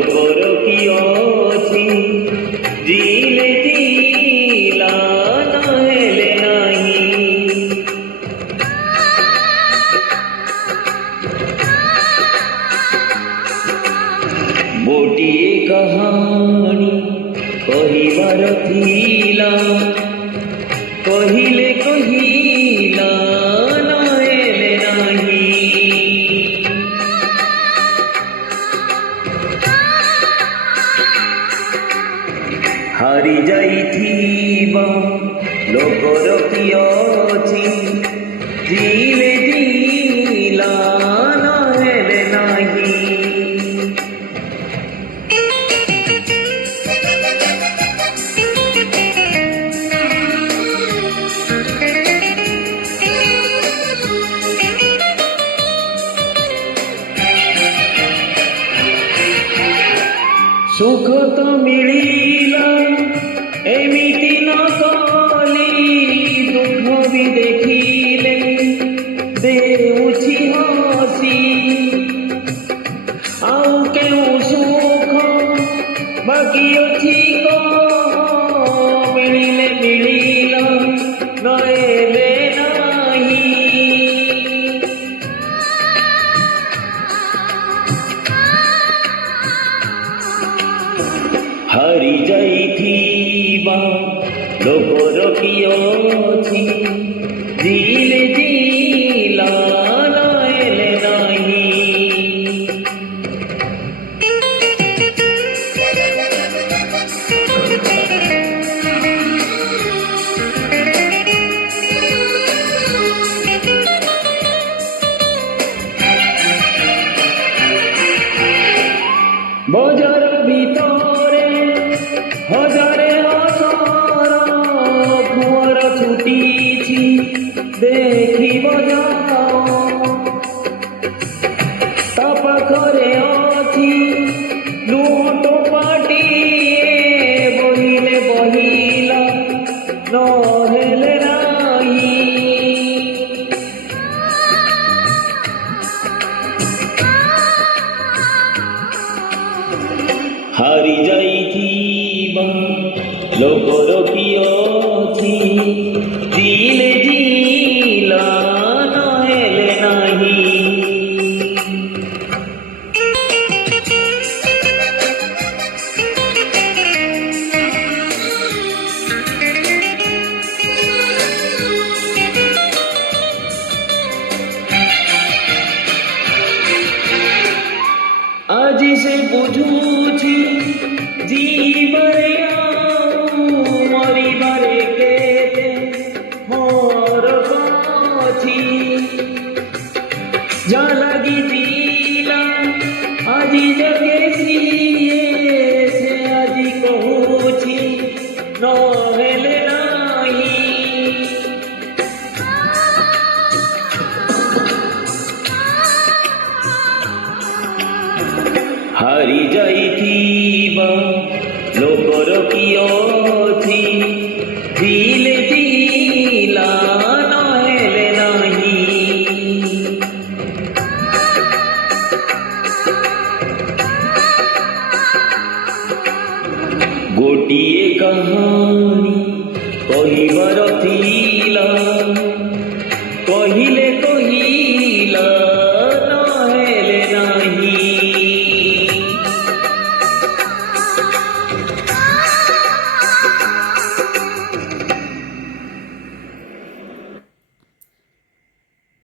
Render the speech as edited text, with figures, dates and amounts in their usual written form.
ଲୋକର କି ଅଛି ଜିଲେ ଜିଲା ନହେଲେ ନାହିଁ। ଗୋଟିଏ କାହାଣୀ କହିବାର ଥିଲା କହିଲେ କହିଲା ନହେଲେ ନାହିଁ। ହାରି ଯାଇଥିବା ଲୋକର କି ଅଛି ଜିଲେ ଜିଲା ନହେଲେ ନାହିଁ। ସୁଖ ତ ମିଳିଲା ଏମିତି ନ କଲି ଦୁଃଖ ବି ଦେଖିଲେ ଦେଉଛି ହସି। ଆଉ କେଉଁ ସୁଖ ବାକି ଅଛି ମିଳିଲେ ମିଳିଲା ନହେଲେ ନାହିଁ। ହାରି ଯାଇଥିବା ଲୋକର କି ଅଛି ଜିଲେ ଜିଲା ନହେଲେ ନାହିଁ। ବଜାର ଭିତରେ ହଜାରେ ହଜାର ଭୁଅର ଛୁଟିଛି ଦେଖିବ ଯାଅ। ତା ପାଖରେ ଅଛି ଲୁହ ଟୋପାଟିଏ ବହିଲେ ବହିଲା ନହେଲେ ନାହିଁ। ହାରି ଯାଇଥିବା ଲୋକର କି ଅଛି ଜିଲେ ଜିଲା ନହେଲେ ନାହିଁ। ଆଜି ସେ ବୁଝୁଛି ଜୀବରେ ଆଉ ମରିବାରେ କେତେ ମୋର ଅଛି। ଯା ଲାଗିଥିଲା ଆଜି ଜଗେ ସିଏ ସେ ଆଜି କହୁଛି ନହେଲେ ନାହିଁ। ହାରି ଯାଇଥିବା ଲୋକର କି ଅଛି ଜିଲେ ଜିଲା ନହେଲେ ନାହିଁ। ଗୋଟିଏ କାହାଣୀ କହିବାର ଥିଲା